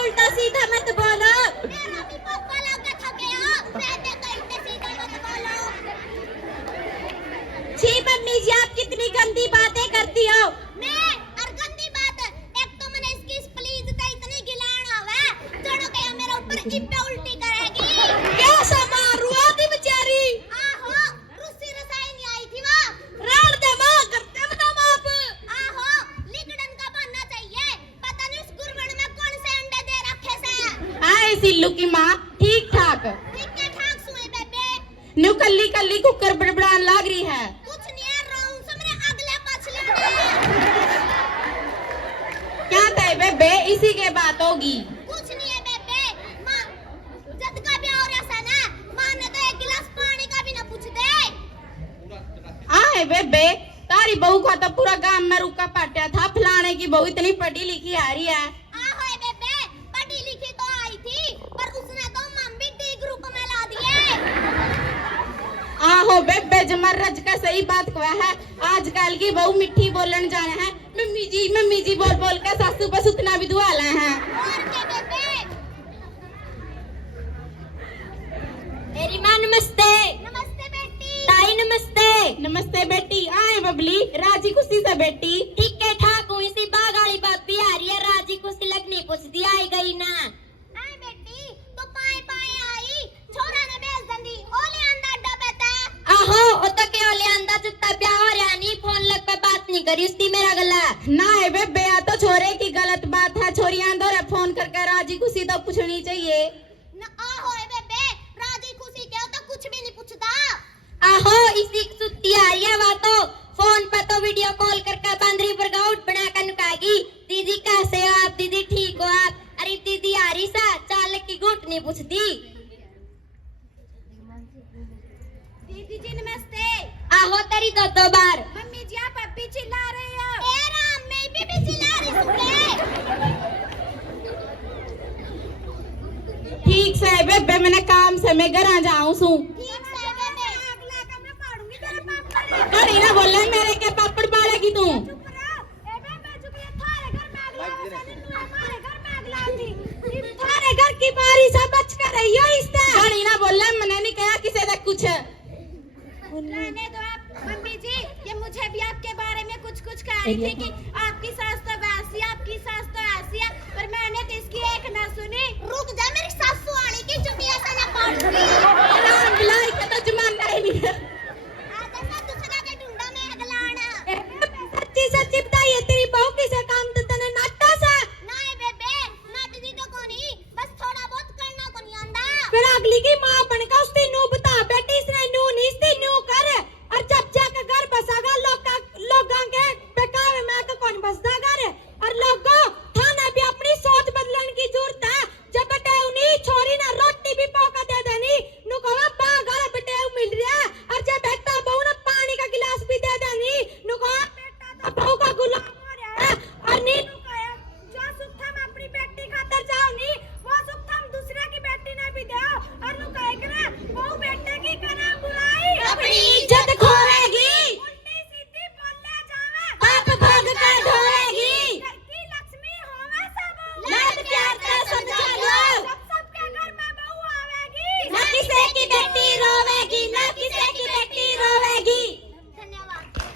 उल्टा सीधा मत बोलो। मेरा भी पापा लगा था क्या? रहते तो उल्टा सीधा मत बोलो। छी मम्मी जी, आप कितनी गंदी बातें करती हो। मैं और गंदी बात एक तो मैंने इसकी प्लीज तो इतनी गिलान आवे जड़ो के मेरे ऊपर इब्बे उल्टी करेगी। कैसा मारूआ थी बेचारी। आहो रूसी रसाई नहीं आई थी वो। राण दे मां करते बता बाप। आहो लिकड़न का बनना चाहिए। पता नहीं उस गुरबन में कौन से अंडे दे रखे से। आए सिल्लू की माँ ठीक ठाक। ठीक है ठाक सुए बेबे। न्यू कल्ली कल्ली कुकर बड़बड़ान लाग रही है। कुछ नहीं है रोऊं से मेरे अगले पछले में। क्या तय बेबे इसी के बात होगी। कुछ नहीं है बेबे। मां जद का भी हो रहा सा ना मां ने तो एक गिलास पानी का भी ना पूछ दे। आए बेबे तारी बहू का तो पूरा गांव में रुका पाटा था। फलाने की बहू इतनी पढ़ी लिखी आ रही है। आहो ए बेबे पढ़ी लिखी तो आई थी पर उसने तो मम्मी डी ग्रुप में ला दिए। आहो बेबे जमर रज का सही बात कहा है। आजकल की बहू मिठी बोलन जाना है। मम्मी जी बोल बोल के सासू बस उतना भी दुआ ले हैं। और क्या बेबे। मेरी माँ नमस्ते। नमस्ते बेटी। ताई नमस्ते। नमस्ते बेटी। आए बबली राजी खुशी से बेटी। ठीक है ठाक हूँ। इसी बाग वाली बात भी आ रही है। राजी खुशी लगनी पूछती आई गई ना। आए बेटी तो पाए पाए आई छोरा ने भेज दंदी ओले अंडा डबेता। आहो ओ तो के ओले अंदा जितना ब्याह हो रहा नहीं फोन लग पे बात नहीं करी उसकी मेरा गला। ना है बेबे या तो छोरे की गलत बात है। छोरियां दो फोन करके राजी खुशी तो पूछनी चाहिए। न आहो ए बेबे राजी खुशी के तो कुछ भी नहीं पूछता। आहो इसी की सुत्ती आ रही है वह तो फोन पर तो वीडियो कॉल करके बांदरी पर गाउट बना कर नुकाएगी। दीदी कैसे हो आप? दीदी ठीक हो आप? अरे दीदी आ रही सा चाल की घूट नहीं पूछती। दीदी जी नमस्ते। आहो तेरी दो बार। मम्मी जी आप अभी चिल्ला रहे हो। ए राम मैं भी चिल्ला रही हूं। ठीक से बेबे मैंने काम से मैं घर आ जाऊं सू। ठीक से बेबे अगला कमरा पाड़ूंगी तेरे पापा। कड़ी ना बोले मेरे के पापड़ पाड़ेगी तू। चुप रहो। ए बेबे चुप ये थारे घर में अगला साले तू हमारे घर में अगला थी। तुम्हारे घर की बारी से बच कर रही हो इससे। कड़ी ना बोले मैंने नहीं कहा किसी से कुछ। रहने दो आप मम्मी जी। ये मुझे भी आपके बारे में कुछ कह रही थी कि आपकी सास तो वैसी आपकी सास तो ऐसी है पर मैंने तो इसकी एक ना सुनी। रुक जा मेरी सासू आने की चुप्पी ऐसा ना पाड़ूंगी। नाम बिलाई के तो जमाना ही नहीं है। आज ऐसा दूसरा के ढूंढा में अगलाना। सच्ची सच्ची बताइए तेरी बहू किसे काम तो तने नाटा सा। नहीं बेबे नाटदी तो कोनी बस थोड़ा बहुत करना को नहीं आंदा। फिर अगली की माँ